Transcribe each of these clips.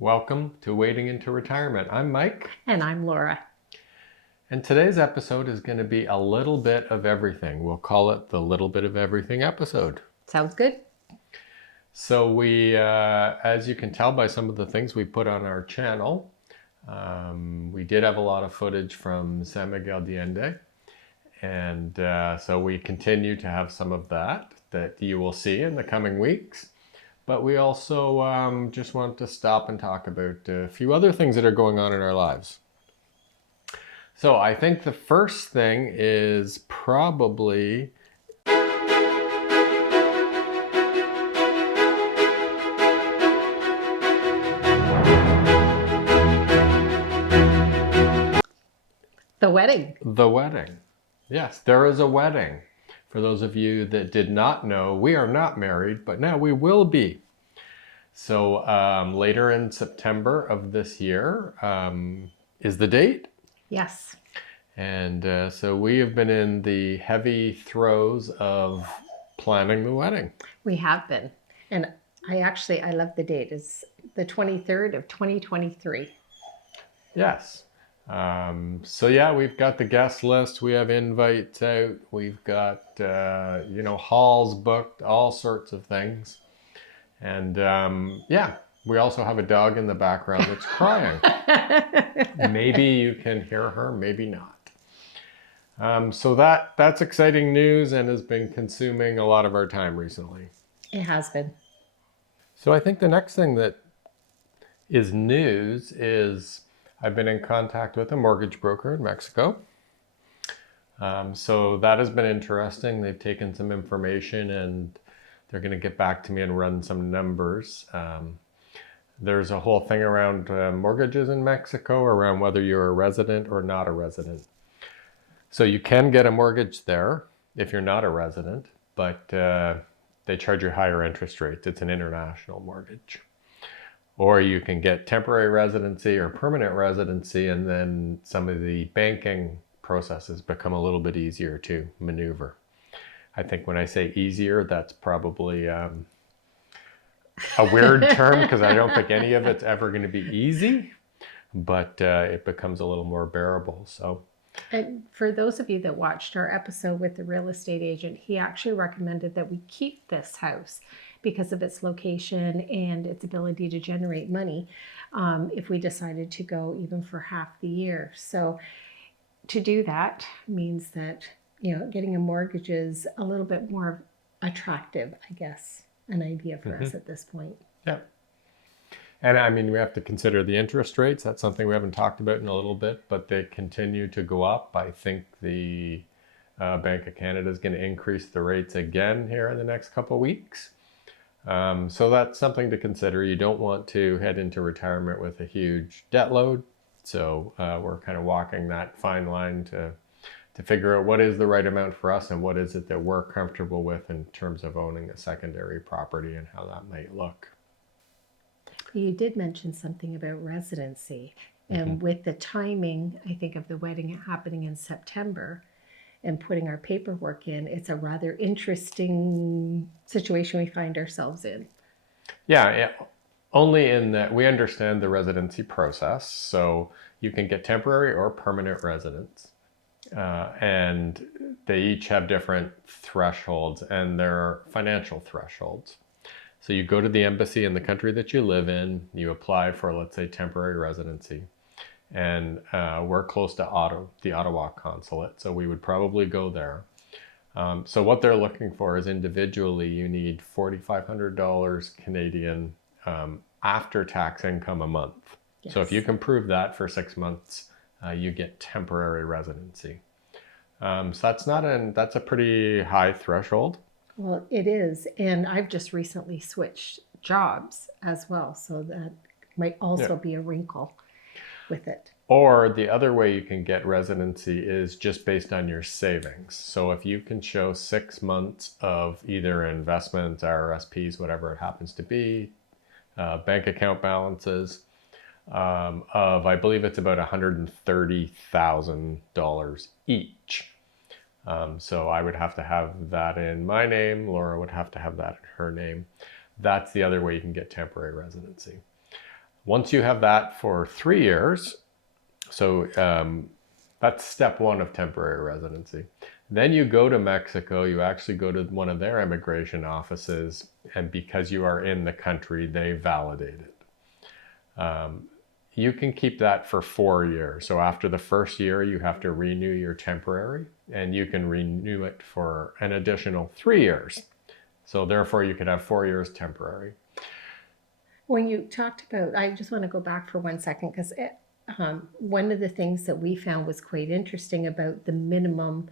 Welcome to Wading into Retirement. I'm Mike. And I'm Laura. And today's episode is going to be a little bit of everything. We'll call it the Little Bit of Everything episode. Sounds good. So we, as you can tell by some of the things we put on our channel, we did have a lot of footage from San Miguel de Allende. And so we continue to have some of that you will see in the coming weeks. But we also just want to stop and talk about a few other things that are going on in our lives. So I think the first thing is probably the wedding. The wedding. Yes, there is a wedding. For those of you that did not know, we are not married, but now we will be. So later in September of this year is the date. Yes. And so we have been in the heavy throes of planning the wedding. We have been. And I love the date. It's the 23rd of 2023. Yes. So yeah, we've got the guest list. We have invites out. We've got, halls booked, all sorts of things. And yeah, we also have a dog in the background that's crying. Maybe you can hear her, maybe not. So that's exciting news and has been consuming a lot of our time recently. It has been. So I think the next thing that is news is I've been in contact with a mortgage broker in Mexico. So that has been interesting. They've taken some information and they're going to get back to me and run some numbers. There's a whole thing around mortgages in Mexico, around whether you're a resident or not a resident. So you can get a mortgage there if you're not a resident, but they charge you higher interest rates. It's an international mortgage. Or you can get temporary residency or permanent residency, and then some of the banking processes become a little bit easier to maneuver. I think when I say easier, that's probably a weird term because I don't think any of it's ever going to be easy, but it becomes a little more bearable. So, And for those of you that watched our episode with the real estate agent, he actually recommended that we keep this house because of its location and its ability to generate money if we decided to go even for half the year. So to do that means that, getting a mortgage is a little bit more attractive, I guess, an idea for us at this point. Yeah. And I mean, we have to consider the interest rates. That's something we haven't talked about in a little bit, but they continue to go up. I think the Bank of Canada is going to increase the rates again here in the next couple of weeks. So that's something to consider. You don't want to head into retirement with a huge debt load. So we're kind of walking that fine line to figure out what is the right amount for us and what is it that we're comfortable with in terms of owning a secondary property and how that might look. You did mention something about residency. And with the timing, I think, of the wedding happening in September, and putting our paperwork in, it's a rather interesting situation we find ourselves in. Yeah, only in that we understand the residency process. So you can get temporary or permanent residence. And they each have different thresholds and there are financial thresholds. So you go to the embassy in the country that you live in, you apply for, let's say, temporary residency. And we're close to the Ottawa consulate, so we would probably go there. So what they're looking for is individually, you need $4,500 Canadian after tax income a month. Yes. So if you can prove that for 6 months, you get temporary residency. So that's a pretty high threshold. Well, it is, and I've just recently switched jobs as well, so that might also be a wrinkle with it. Or the other way you can get residency is just based on your savings. So if you can show 6 months of either investments, RRSPs, whatever it happens to be, bank account balances of, I believe it's about $130,000 each. So I would have to have that in my name. Laura would have to have that in her name. That's the other way you can get temporary residency. Once you have that for 3 years, so that's step one of temporary residency. Then you go to Mexico, you actually go to one of their immigration offices, and because you are in the country, they validate it. You can keep that for 4 years. So after the first year, you have to renew your temporary, and you can renew it for an additional 3 years. So therefore, you could have 4 years temporary. When you talked about, I just want to go back for 1 second because one of the things that we found was quite interesting about the minimum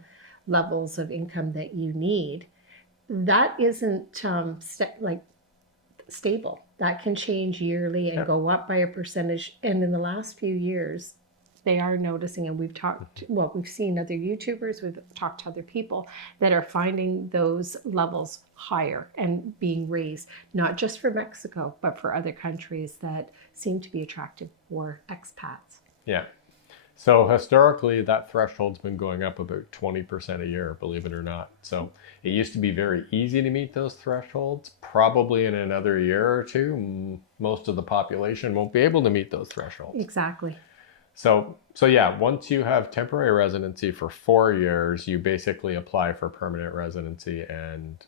levels of income that you need. That isn't stable. That can change yearly and go up by a percentage. And in the last few years, they are noticing, and we've seen other YouTubers, we've talked to other people that are finding those levels higher and being raised, not just for Mexico, but for other countries that seem to be attractive for expats. Yeah. So historically, that threshold's been going up about 20% a year, believe it or not. So it used to be very easy to meet those thresholds. Probably in another year or two, most of the population won't be able to meet those thresholds. Exactly. So yeah, once you have temporary residency for 4 years, you basically apply for permanent residency and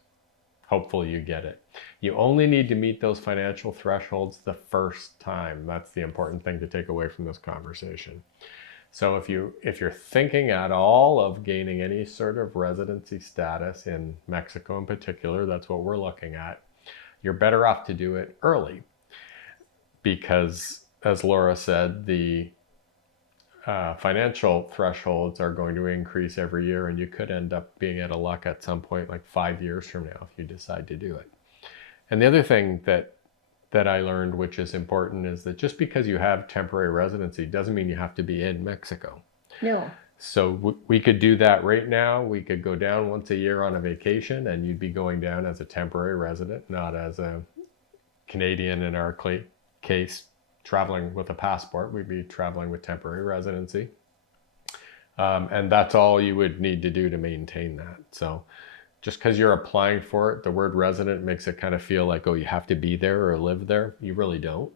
hopefully you get it. You only need to meet those financial thresholds the first time. That's the important thing to take away from this conversation. So if you're thinking at all of gaining any sort of residency status in Mexico in particular, that's what we're looking at, you're better off to do it early. Because as Laura said, the financial thresholds are going to increase every year, and you could end up being out of luck at some point, like 5 years from now, if you decide to do it. And the other thing that I learned, which is important, is that just because you have temporary residency doesn't mean you have to be in Mexico. No. So we could do that right now. We could go down once a year on a vacation, and you'd be going down as a temporary resident, not as a Canadian in our case, traveling with a passport. We'd be traveling with temporary residency. And that's all you would need to do to maintain that. So just because you're applying for it, the word resident makes it kind of feel like, oh, you have to be there or live there. You really don't.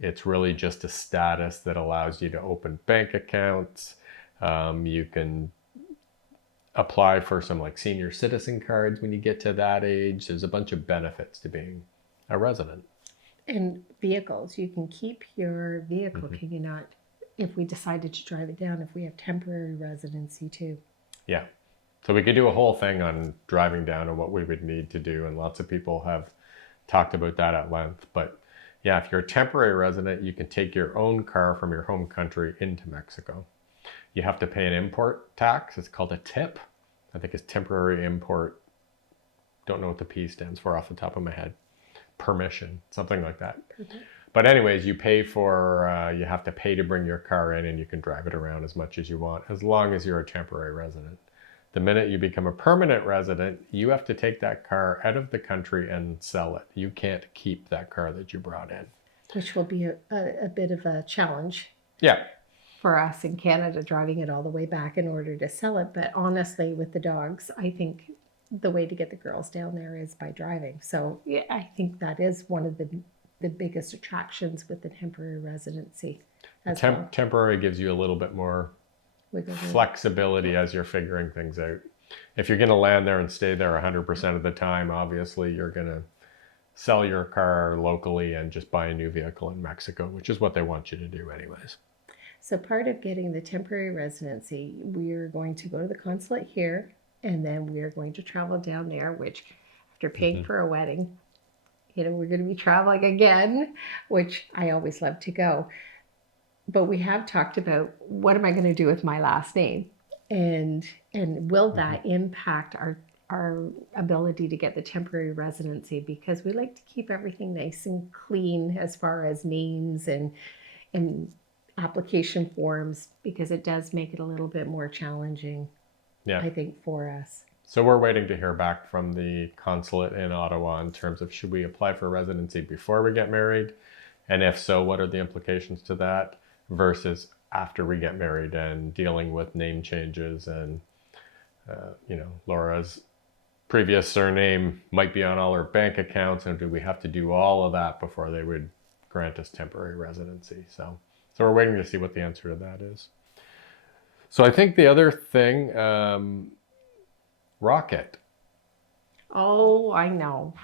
It's really just a status that allows you to open bank accounts. You can apply for some like senior citizen cards when you get to that age. There's a bunch of benefits to being a resident. And vehicles, you can keep your vehicle, can you not? If we decided to drive it down, if we have temporary residency too. Yeah. So we could do a whole thing on driving down and what we would need to do. And lots of people have talked about that at length. But yeah, if you're a temporary resident, you can take your own car from your home country into Mexico. You have to pay an import tax. It's called a tip. I think it's temporary import. Don't know what the P stands for off the top of my head. Permission, something like that. Mm-hmm. But anyways, you have to pay to bring your car in, and you can drive it around as much as you want, as long as you're a temporary resident. The minute you become a permanent resident, you have to take that car out of the country and sell it. You can't keep that car that you brought in. Which will be a bit of a challenge. Yeah. For us in Canada, driving it all the way back in order to sell it. But honestly, with the dogs, I think the way to get the girls down there is by driving. So yeah, I think that is one of the biggest attractions with the temporary residency. Temporary gives you a little bit more flexibility as you're figuring things out. If you're going to land there and stay there 100% of the time, obviously you're going to sell your car locally and just buy a new vehicle in Mexico, which is what they want you to do anyways. So part of getting the temporary residency, we're going to go to the consulate here, and then we are going to travel down there, which after paying for a wedding, we're going to be traveling again, which I always love to go. But we have talked about, what am I going to do with my last name? And will that impact our ability to get the temporary residency? Because we like to keep everything nice and clean as far as names and application forms, because it does make it a little bit more challenging. Yeah. I think for us. So we're waiting to hear back from the consulate in Ottawa in terms of, should we apply for residency before we get married? And if so, what are the implications to that versus after we get married and dealing with name changes and, Laura's previous surname might be on all her bank accounts. And do we have to do all of that before they would grant us temporary residency. So we're waiting to see what the answer to that is. So I think the other thing, Rocket. Oh, I know.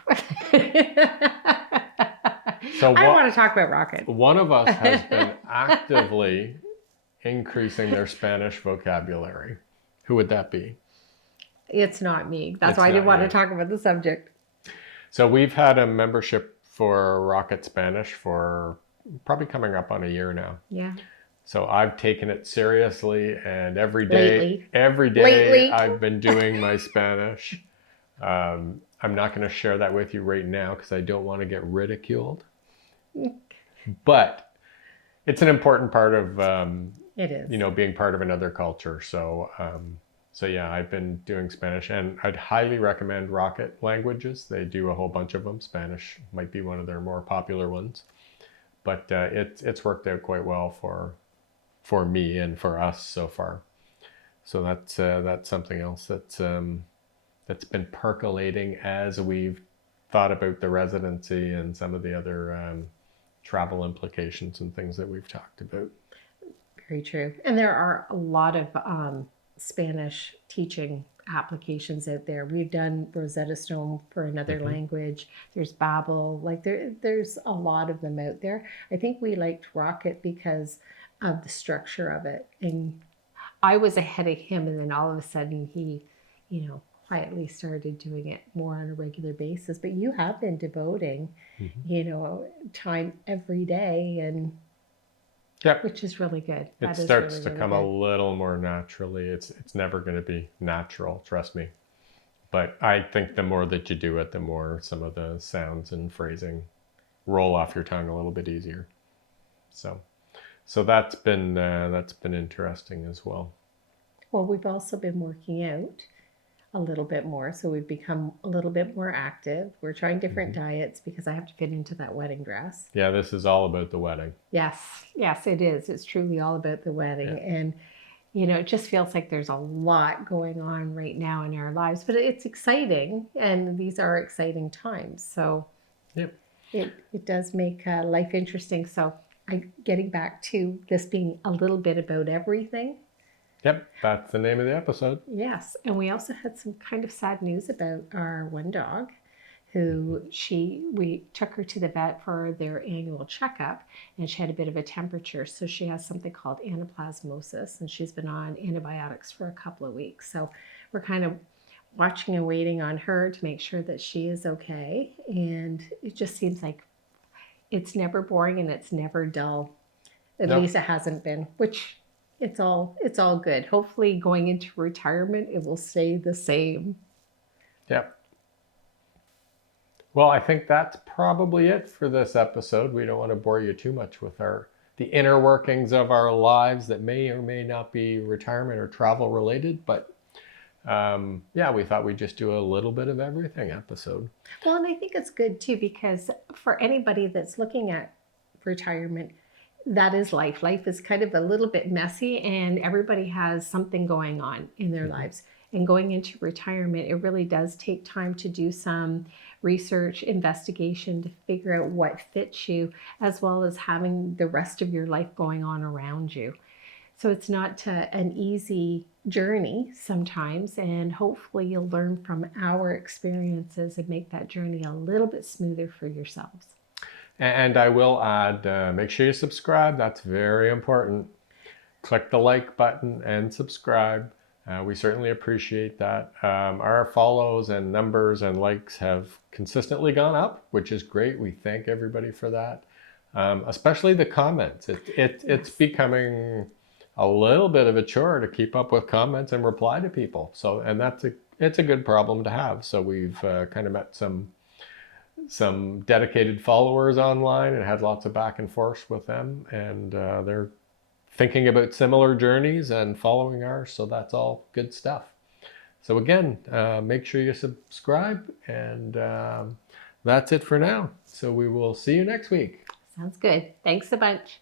So I don't want to talk about Rocket. One of us has been actively increasing their Spanish vocabulary. Who would that be? It's not me. That's It's why I didn't not want you. to talk about the subject. So we've had a membership for Rocket Spanish for probably coming up on a year now. Yeah. So I've taken it seriously, and every day Lately. I've been doing my Spanish. I'm not going to share that with you right now because I don't want to get ridiculed. But it's an important part of It is. being part of another culture. So yeah, I've been doing Spanish, and I'd highly recommend Rocket Languages. They do a whole bunch of them. Spanish might be one of their more popular ones, but it's worked out quite well for me and for us so far. So that's something else that's been percolating as we've thought about the residency and some of the other travel implications and things that we've talked about. Very true. And there are a lot of Spanish teaching applications out there. We've done Rosetta Stone for another language. There's Babbel. Like there's a lot of them out there. I think we liked Rocket because of the structure of it. And I was ahead of him, and then all of a sudden he, quietly started doing it more on a regular basis. But you have been devoting, time every day, and Yep. which is really good. It starts to come a little more naturally. It's never going to be natural, trust me. But I think the more that you do it, the more some of the sounds and phrasing roll off your tongue a little bit easier. So that's been interesting as well. Well, we've also been working out a little bit more, so we've become a little bit more active. We're trying different diets because I have to fit into that wedding dress. Yeah, this is all about the wedding. Yes, it is. It's truly all about the wedding. Yeah. And it just feels like there's a lot going on right now in our lives, but it's exciting, and these are exciting times. So yep. It does make life interesting. So getting back to this being a little bit about everything. Yep, that's the name of the episode. Yes, and we also had some kind of sad news about our one dog, who we took her to the vet for their annual checkup, and she had a bit of a temperature, so she has something called anaplasmosis, and she's been on antibiotics for a couple of weeks. So we're kind of watching and waiting on her to make sure that she is okay, and it just seems like it's never boring and it's never dull. At least it hasn't been, which it's all good. Hopefully going into retirement, it will stay the same. Yep. Well, I think that's probably it for this episode. We don't want to bore you too much with the inner workings of our lives that may or may not be retirement or travel related, but we thought we'd just do a little bit of everything episode. Well, and I think it's good too, because for anybody that's looking at retirement, that is life. Life is kind of a little bit messy, and everybody has something going on in their lives. And going into retirement, it really does take time to do some research, investigation to figure out what fits you, as well as having the rest of your life going on around you. So it's not an easy journey sometimes, and hopefully you'll learn from our experiences and make that journey a little bit smoother for yourselves. And I will add, make sure you subscribe. That's very important. Click the like button and subscribe. We certainly appreciate that. Our follows and numbers and likes have consistently gone up, which is great. We thank everybody for that, especially the comments. It's becoming a little bit of a chore to keep up with comments and reply to people. So, and it's a good problem to have. So we've kind of met some dedicated followers online and had lots of back and forth with them, and they're thinking about similar journeys and following ours, so that's all good stuff. So again, make sure you subscribe, and that's it for now. So we will see you next week. Sounds good. Thanks a bunch.